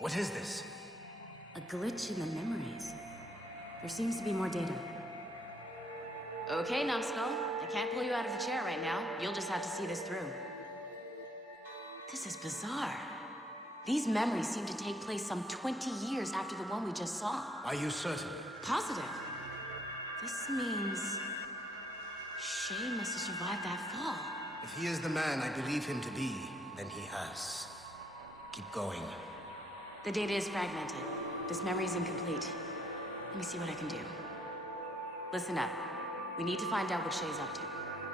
What is this? A glitch in the memories. There seems to be more data. Okay, Numbskull. I can't pull you out of the chair right now. You'll just have to see this through. This is bizarre. These memories seem to take place some 20 years after the one we just saw. Are you certain? Positive. This means... Shay must have survived that fall. If he is the man I believe him to be, then he has. Keep going. The data is fragmented. This memory is incomplete. Let me see what I can do. Listen up. We need to find out what Shay's up to.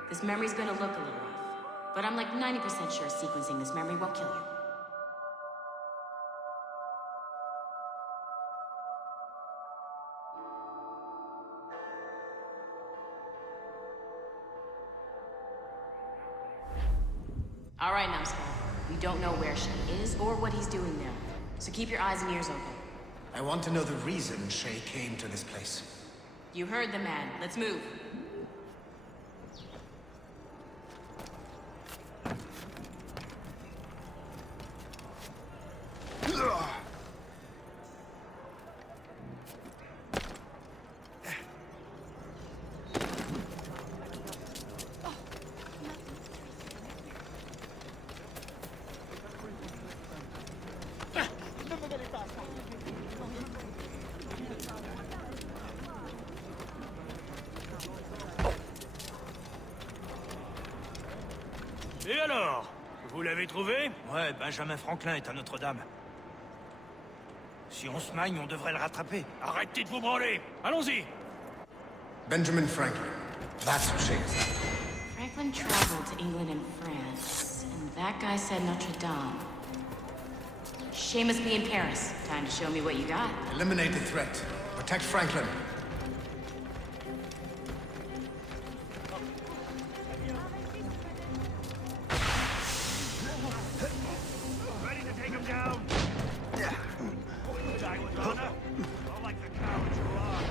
This memory's gonna look a little rough, but I'm like 90% sure sequencing this memory won't kill you. All right, Numbskull. We don't know where Shay is or what he's doing there, so keep your eyes and ears open. I want to know the reason Shay came to this place. You heard the man. Let's move. Et alors? Vous l'avez trouvé? Ouais, Benjamin Franklin est à Notre-Dame. Si on se magne, on devrait le rattraper. Arrêtez de vous branler! Allons-y! Benjamin Franklin. That's who Shay is. Franklin traveled to England and France, and that guy said Notre Dame. Shay must be in Paris. Time to show me what you got. Eliminate the threat. Protect Franklin. Ready to take him down? Die with honor? Not like the cowards you are.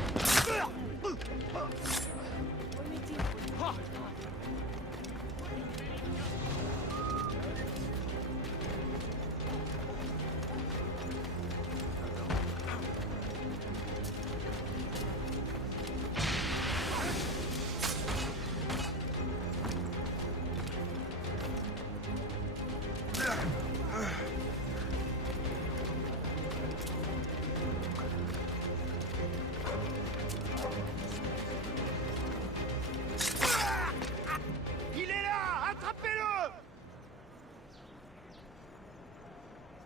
Il est là! Attrapez-le!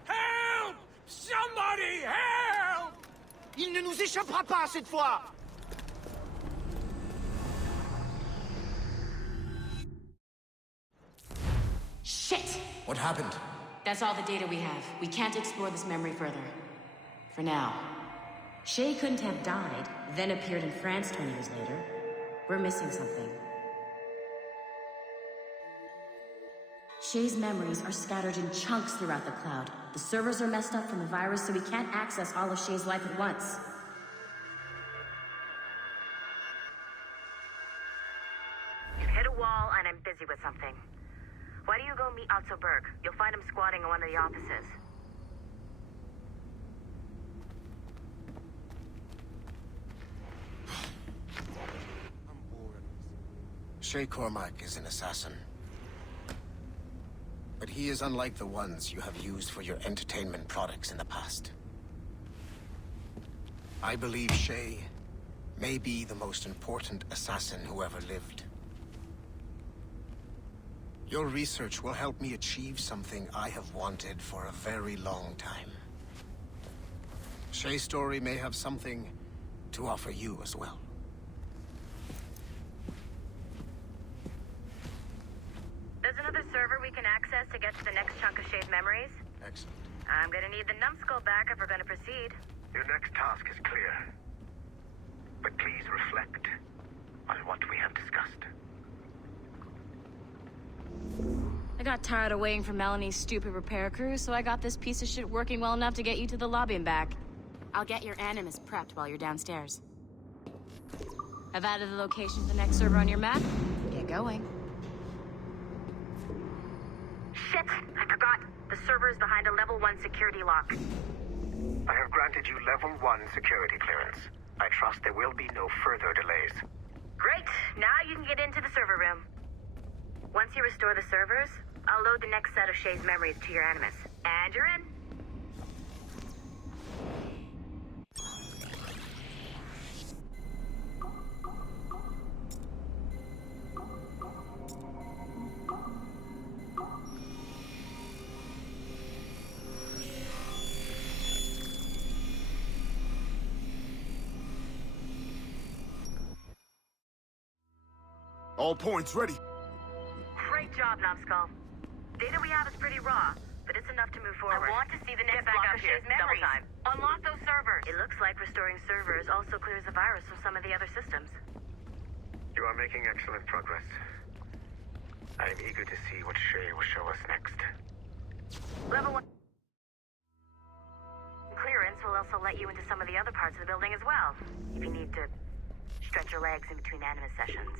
Help! Somebody help! Il ne nous échappera pas cette fois! Shit! What happened? That's all the data we have. We can't explore this memory further. For now. Shay couldn't have died, then appeared in France 20 years later. We're missing something. Shay's memories are scattered in chunks throughout the cloud. The servers are messed up from the virus, so we can't access all of Shay's life at once. You've hit a wall, and I'm busy with something. Why don't you go meet Otto Berg? You'll find him squatting in one of the offices. Shay Cormac is an assassin. But he is unlike the ones you have used for your entertainment products in the past. I believe Shay may be the most important assassin who ever lived. Your research will help me achieve something I have wanted for a very long time. Shay's story may have something to offer you as well. There's another server we can access to get to the next chunk of Shay's memories. Excellent. I'm gonna need the numbskull back if we're gonna proceed. Your next task is clear. But please reflect on what we have discussed. I got tired of waiting for Melanie's stupid repair crew, so I got this piece of shit working well enough to get you to the lobby and back. I'll get your Animus prepped while you're downstairs. I've added the location of the next server on your map. Get going. Shit! I forgot! The server's behind a level 1 security lock. I have granted you level 1 security clearance. I trust there will be no further delays. Great. Now you can get into the server room. Once you restore the servers, I'll load the next set of Shay's memories to your Animus. And you're in. All points ready. Great job, Numbskull. Data we have is pretty raw, but it's enough to move forward. I want to see the next block of Shay's memories. Unlock those servers. It looks like restoring servers also clears the virus from some of the other systems. You are making excellent progress. I am eager to see what Shay will show us next. Level 1 clearance will also let you into some of the other parts of the building as well, if you need to stretch your legs in between Animus sessions.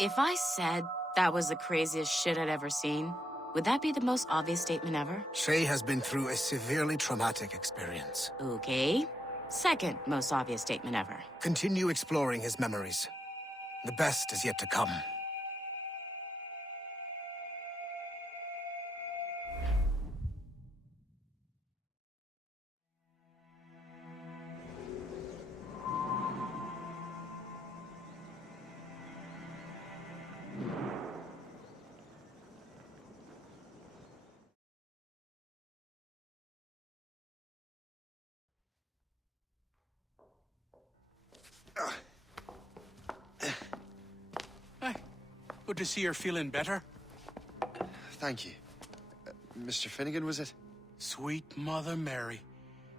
If I said that was the craziest shit I'd ever seen, would that be the most obvious statement ever? Shay has been through a severely traumatic experience. Okay. Second most obvious statement ever. Continue exploring his memories. The best is yet to come. Hi. Good to see you're feeling better. Thank you. Mr. Finnegan, was it? Sweet Mother Mary.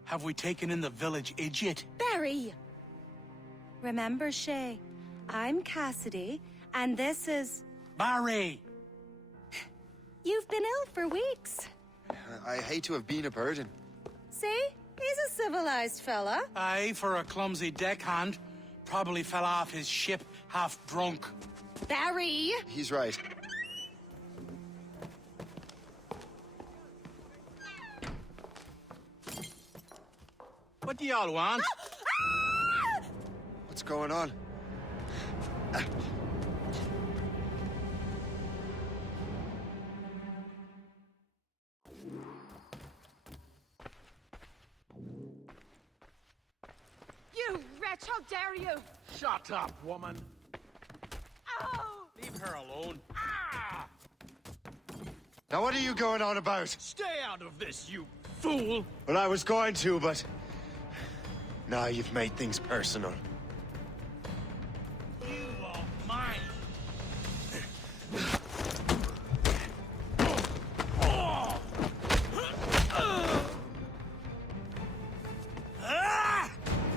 Have we taken in the village idiot? Barry! Remember, Shay, I'm Cassidy, and this is... Barry! You've been ill for weeks. I hate to have been a burden. See? He's a civilized fella. Aye, for a clumsy deckhand. Probably fell off his ship half drunk. Barry! He's right. What do y'all want? What's going on? You wretch, how dare you! Shut up, woman. Oh! Leave her alone. Ah! Now what are you going on about? Stay out of this, you fool. Well, I was going to, but... Now you've made things personal. You are mine.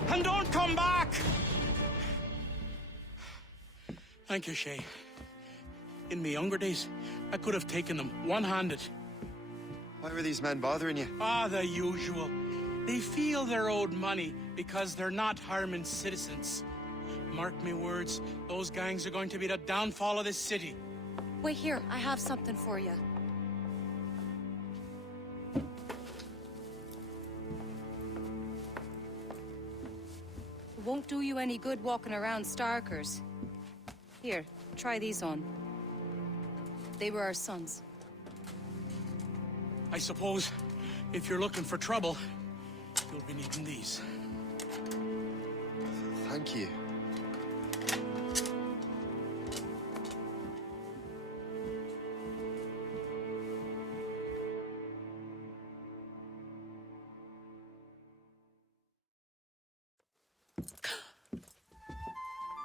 And don't come back! Thank you, Shay. In my younger days, I could have taken them one-handed. Why were these men bothering you? Ah, the usual. They feel they're owed money because they're not harming citizens. Mark me words, those gangs are going to be the downfall of this city. Wait here, I have something for you. It won't do you any good walking around Starkers. Here, try these on. They were our sons. I suppose if you're looking for trouble, you'll be needing these. Thank you.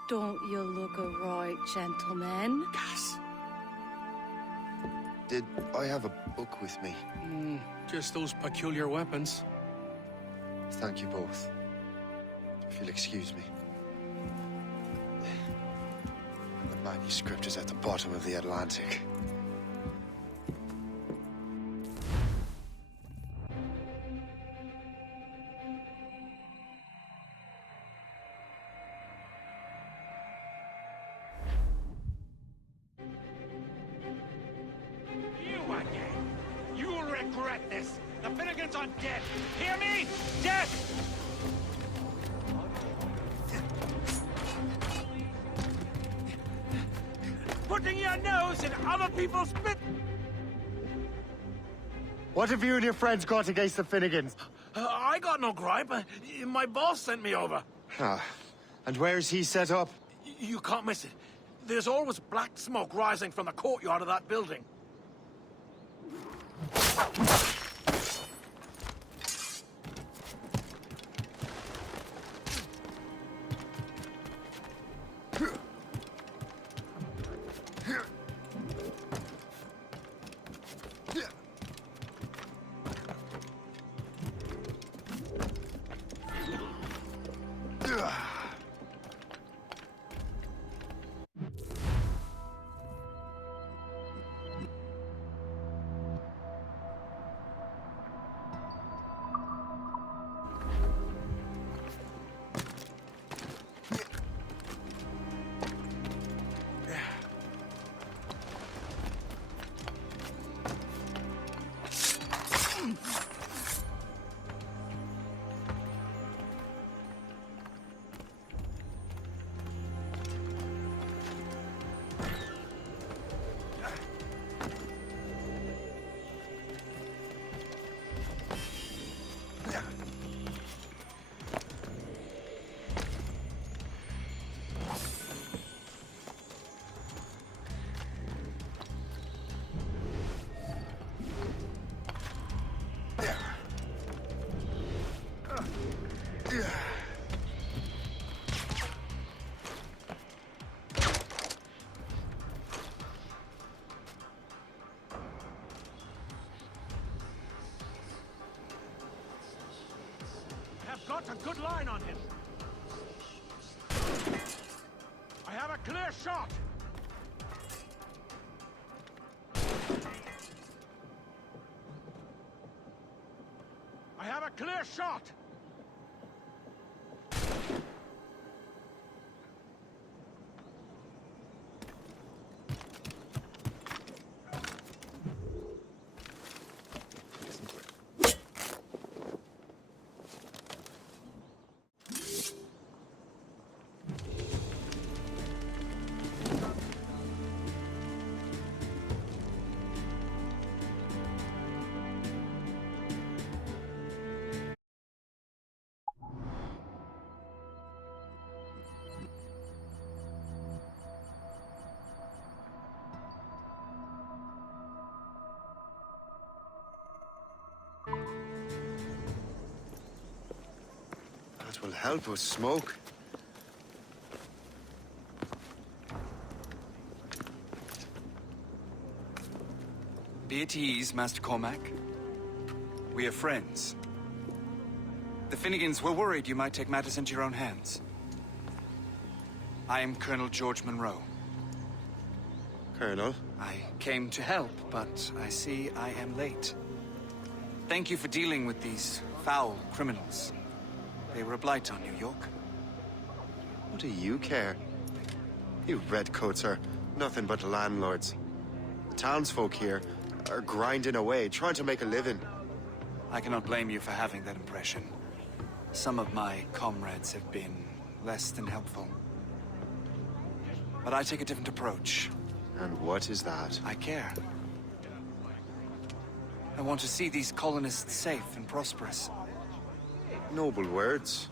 Don't you look a right gentleman? Gas. Did I have a book with me? Just those peculiar weapons. Thank you both. If you'll excuse me. The manuscript is at the bottom of the Atlantic. You again! You'll regret this! The Finnegans are dead! Hear me? Dead! Putting your nose in other people's spit! What have you and your friends got against the Finnegans? I got no gripe. My boss sent me over. Ah, and where's he set up? You can't miss it. There's always black smoke rising from the courtyard of that building. Got a good line on him. I have a clear shot. I have a clear shot. That will help us smoke. Be at ease, Master Cormac. We are friends. The Finnegans were worried you might take matters into your own hands. I am Colonel George Monroe. Colonel? I came to help, but I see I am late. Thank you for dealing with these foul criminals. They were a blight on New York. What do you care? You redcoats are nothing but landlords. The townsfolk here are grinding away, trying to make a living. I cannot blame you for having that impression. Some of my comrades have been less than helpful. But I take a different approach. And what is that? I care. I want to see these colonists safe and prosperous. Noble words.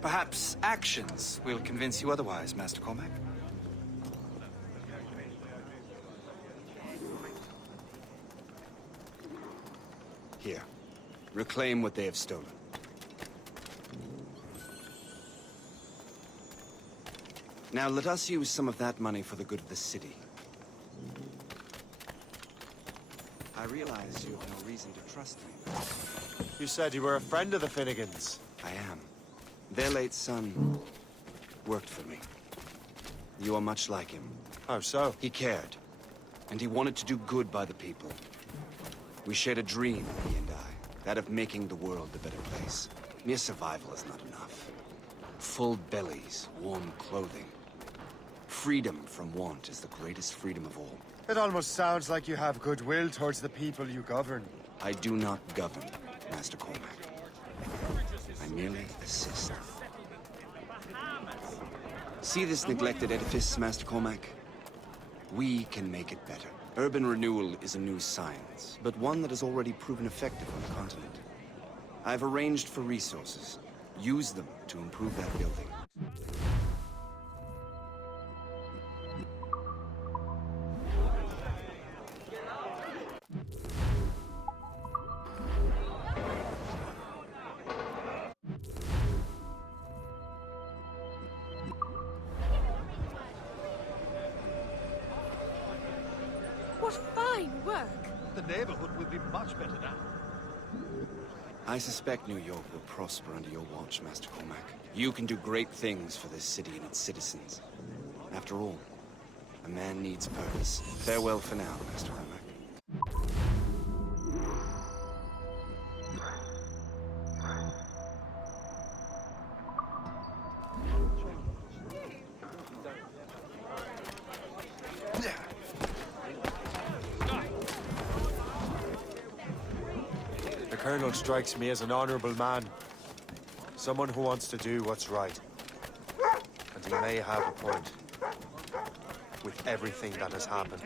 Perhaps actions will convince you otherwise, Master Cormac. Here. Reclaim what they have stolen. Now let us use some of that money for the good of the city. I realize you have no reason to trust me. You said you were a friend of the Finnegans. I am. Their late son worked for me. You are much like him. How so? He cared, and he wanted to do good by the people. We shared a dream, he and I, that of making the world a better place. Mere survival is not enough. Full bellies, warm clothing. Freedom from want is the greatest freedom of all. It almost sounds like you have goodwill towards the people you govern. I do not govern, Master Cormac. I merely assist. See this neglected edifice, Master Cormac? We can make it better. Urban renewal is a new science, but one that has already proven effective on the continent. I've arranged for resources. Use them to improve that building. What fine work! The neighborhood will be much better now. I suspect New York will prosper under your watch, Master Cormac. You can do great things for this city and its citizens. After all, a man needs purpose. Farewell for now, Master Cormac. The Colonel strikes me as an honorable man. Someone who wants to do what's right. And he may have a point. With everything that has happened.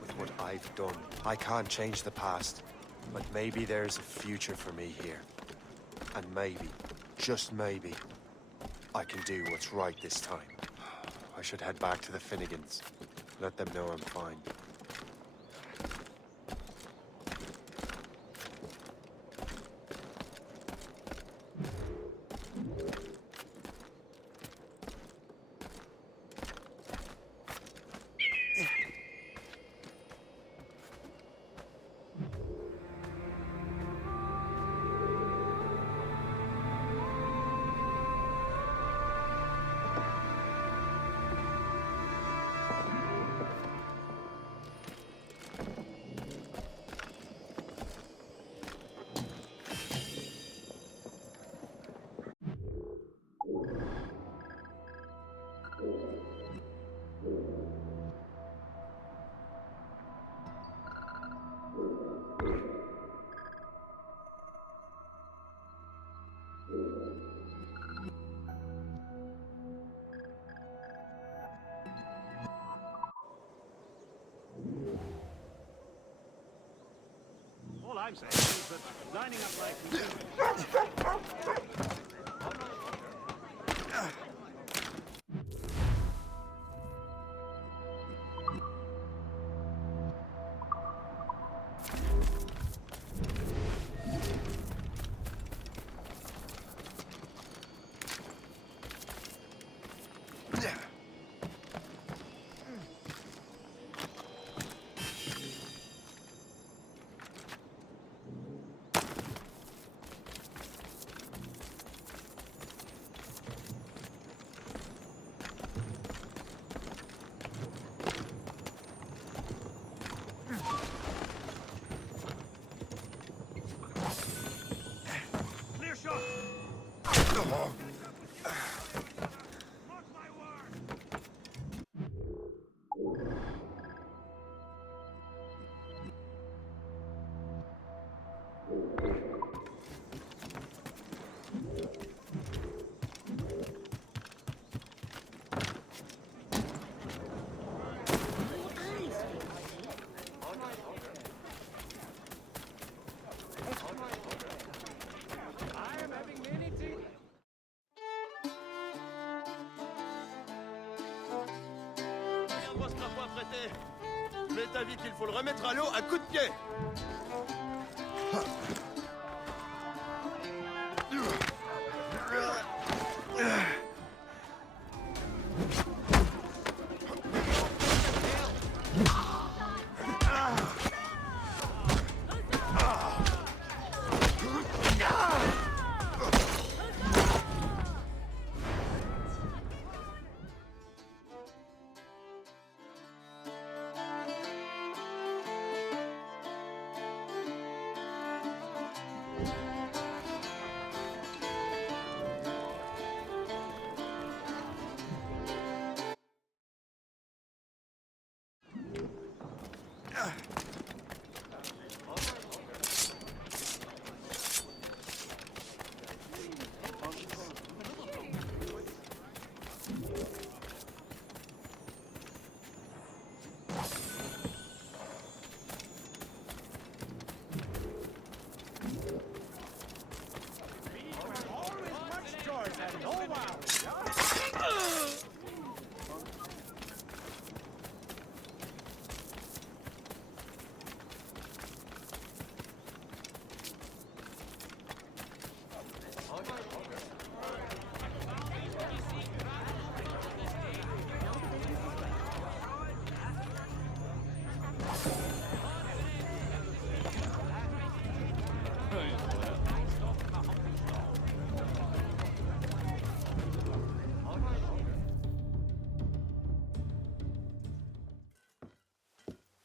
With what I've done. I can't change the past. But maybe there's a future for me here. And maybe, just maybe, I can do what's right this time. I should head back to the Finnegans. Let them know I'm fine. All I'm saying is that lining up like côté. Tu m'es avis qu'il faut le remettre à l'eau à coups de pied.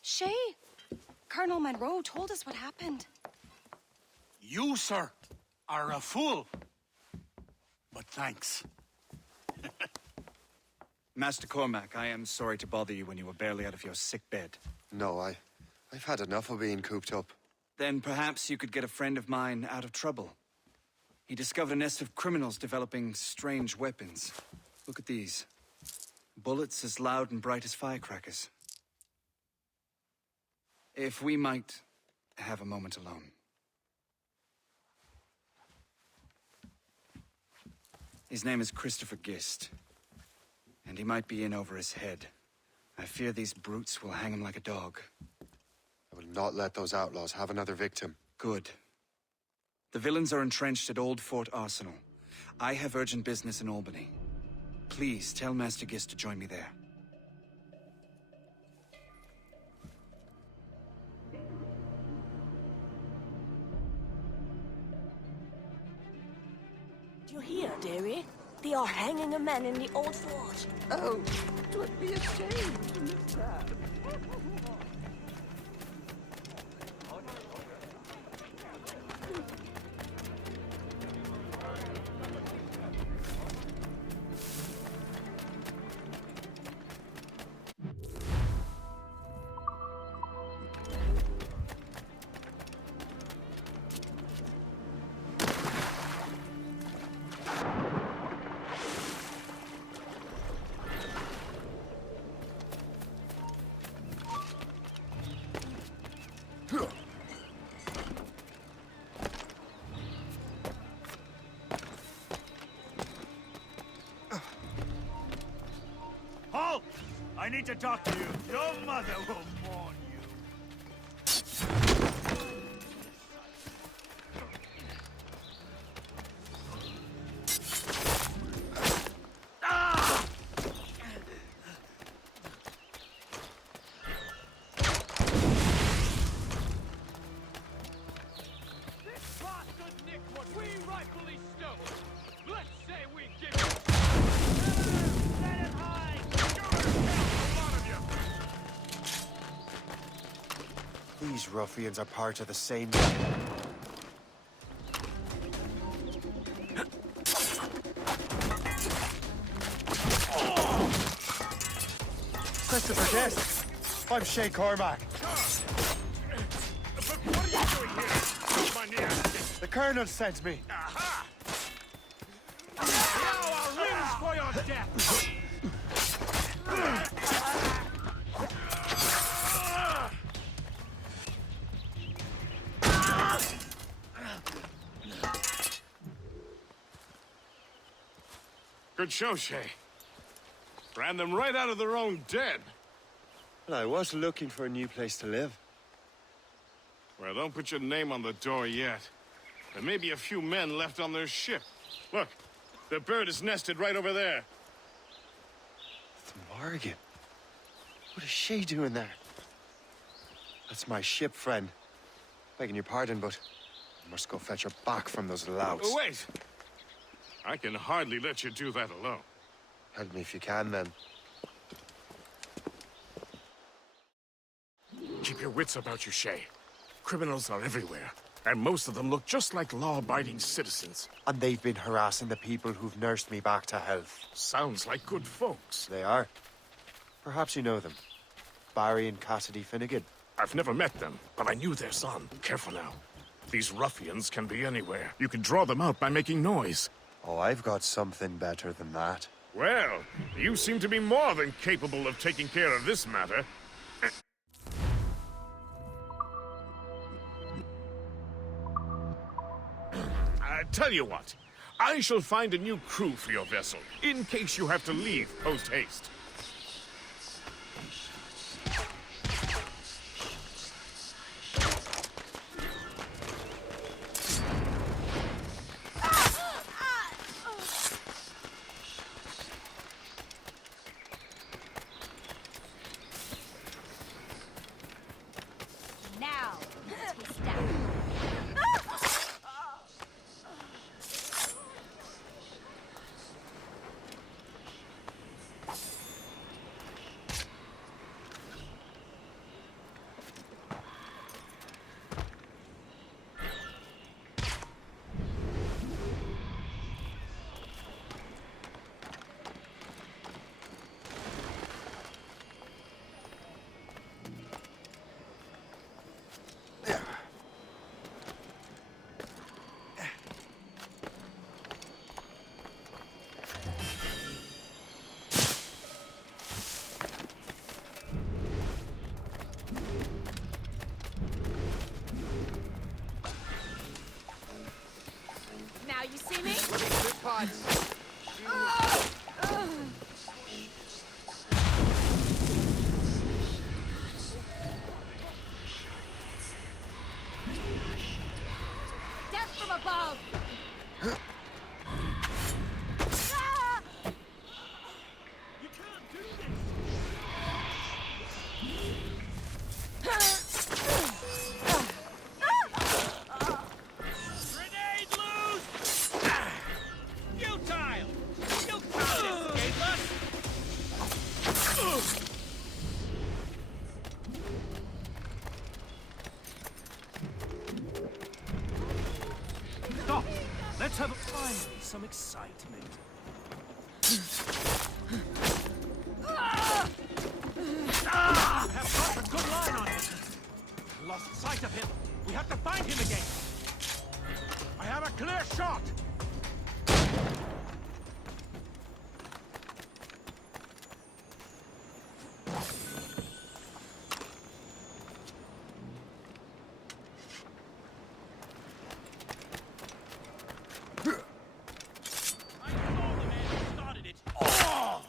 Shay, Colonel Monroe told us what happened. You, sir, are a fool. But thanks. Master Cormac, I am sorry to bother you when you were barely out of your sick bed. No, I've had enough of being cooped up. Then perhaps you could get a friend of mine out of trouble. He discovered a nest of criminals developing strange weapons. Look at these. Bullets as loud and bright as firecrackers. If we might have a moment alone. His name is Christopher Gist. And he might be in over his head. I fear these brutes will hang him like a dog. I will not let those outlaws have another victim. Good. The villains are entrenched at Old Fort Arsenal. I have urgent business in Albany. Please tell Master Gist to join me there. Do you hear, dearie? They are hanging a man in the old fort. Oh, 'twould be a shame to miss that. Halt! I need to talk to you. Your mother will mourn you. This bastard nicked what we rightfully stole. Let's say we give it. Set it high! These ruffians are part of the same... Christopher Guest! I'm Shay Cormac. But what are you doing here? My near. The Colonel sent me. Aha! Now our rings for your death! Good show, Shay. Ran them right out of their own den. Well, I was looking for a new place to live. Well, don't put your name on the door yet. There may be a few men left on their ship. Look, the bird is nested right over there. The Morrigan. What is she doing there? That's my ship, friend. Begging your pardon, but I must go fetch her back from those louts. Wait! I can hardly let you do that alone. Help me if you can, then. Keep your wits about you, Shay. Criminals are everywhere, and most of them look just like law-abiding citizens. And they've been harassing the people who've nursed me back to health. Sounds like good folks. They are. Perhaps you know them. Barry and Cassidy Finnegan. I've never met them, but I knew their son. Careful now. These ruffians can be anywhere. You can draw them out by making noise. Oh, I've got something better than that. Well, you seem to be more than capable of taking care of this matter. Tell you what, I shall find a new crew for your vessel, in case you have to leave post-haste. Now, twist down. Now you see me? Death from above! You can't do this! Grenade loose! Futile! You can't escape us! Stop! Let's have finally some excitement. I have got a good line on him. Lost sight of him. We have to find him again. I have a clear shot. I saw the man who started it. Oh!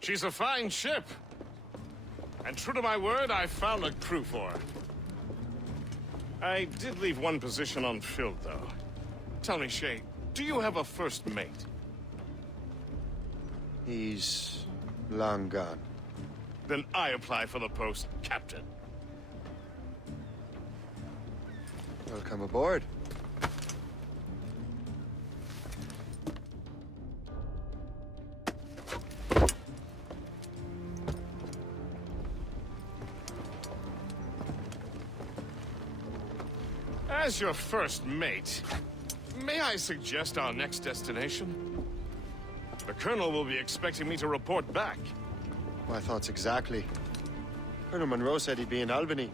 She's a fine ship. And true to my word, I found a crew for her. I did leave one position unfilled, though. Tell me, Shay, do you have a first mate? He's long gone. Then I apply for the post, Captain. Welcome aboard. As your first mate, may I suggest our next destination? The Colonel will be expecting me to report back. My thoughts exactly. Colonel Monroe said he'd be in Albany.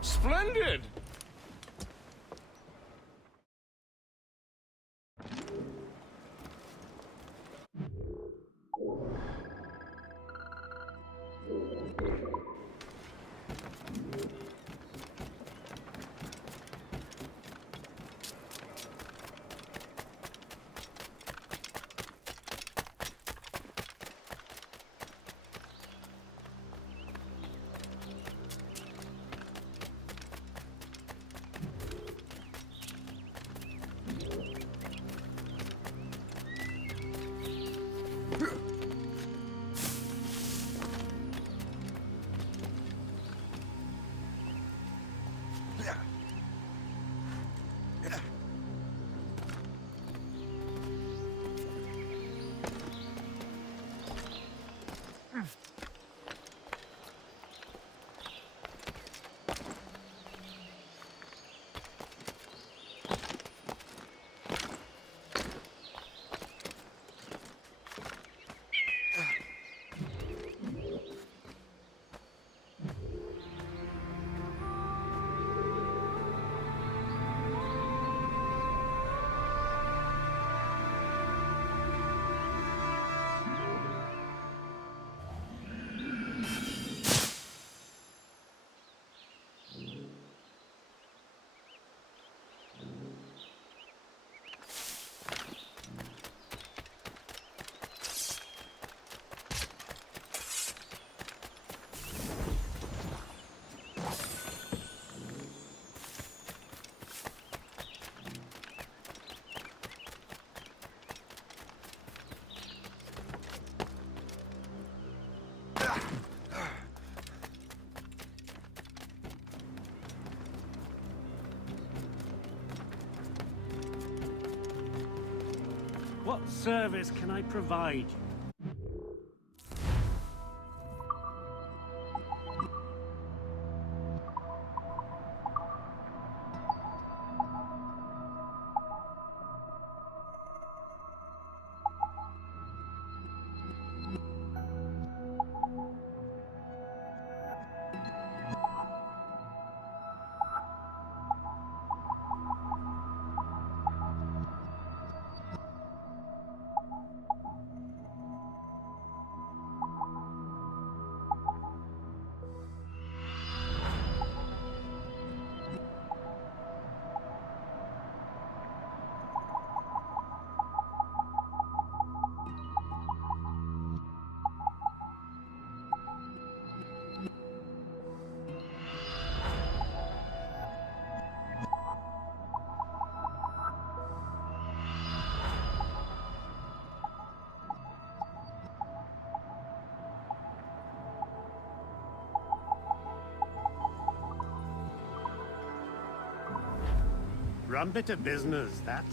Splendid! What service can I provide? Rum bit of business, that.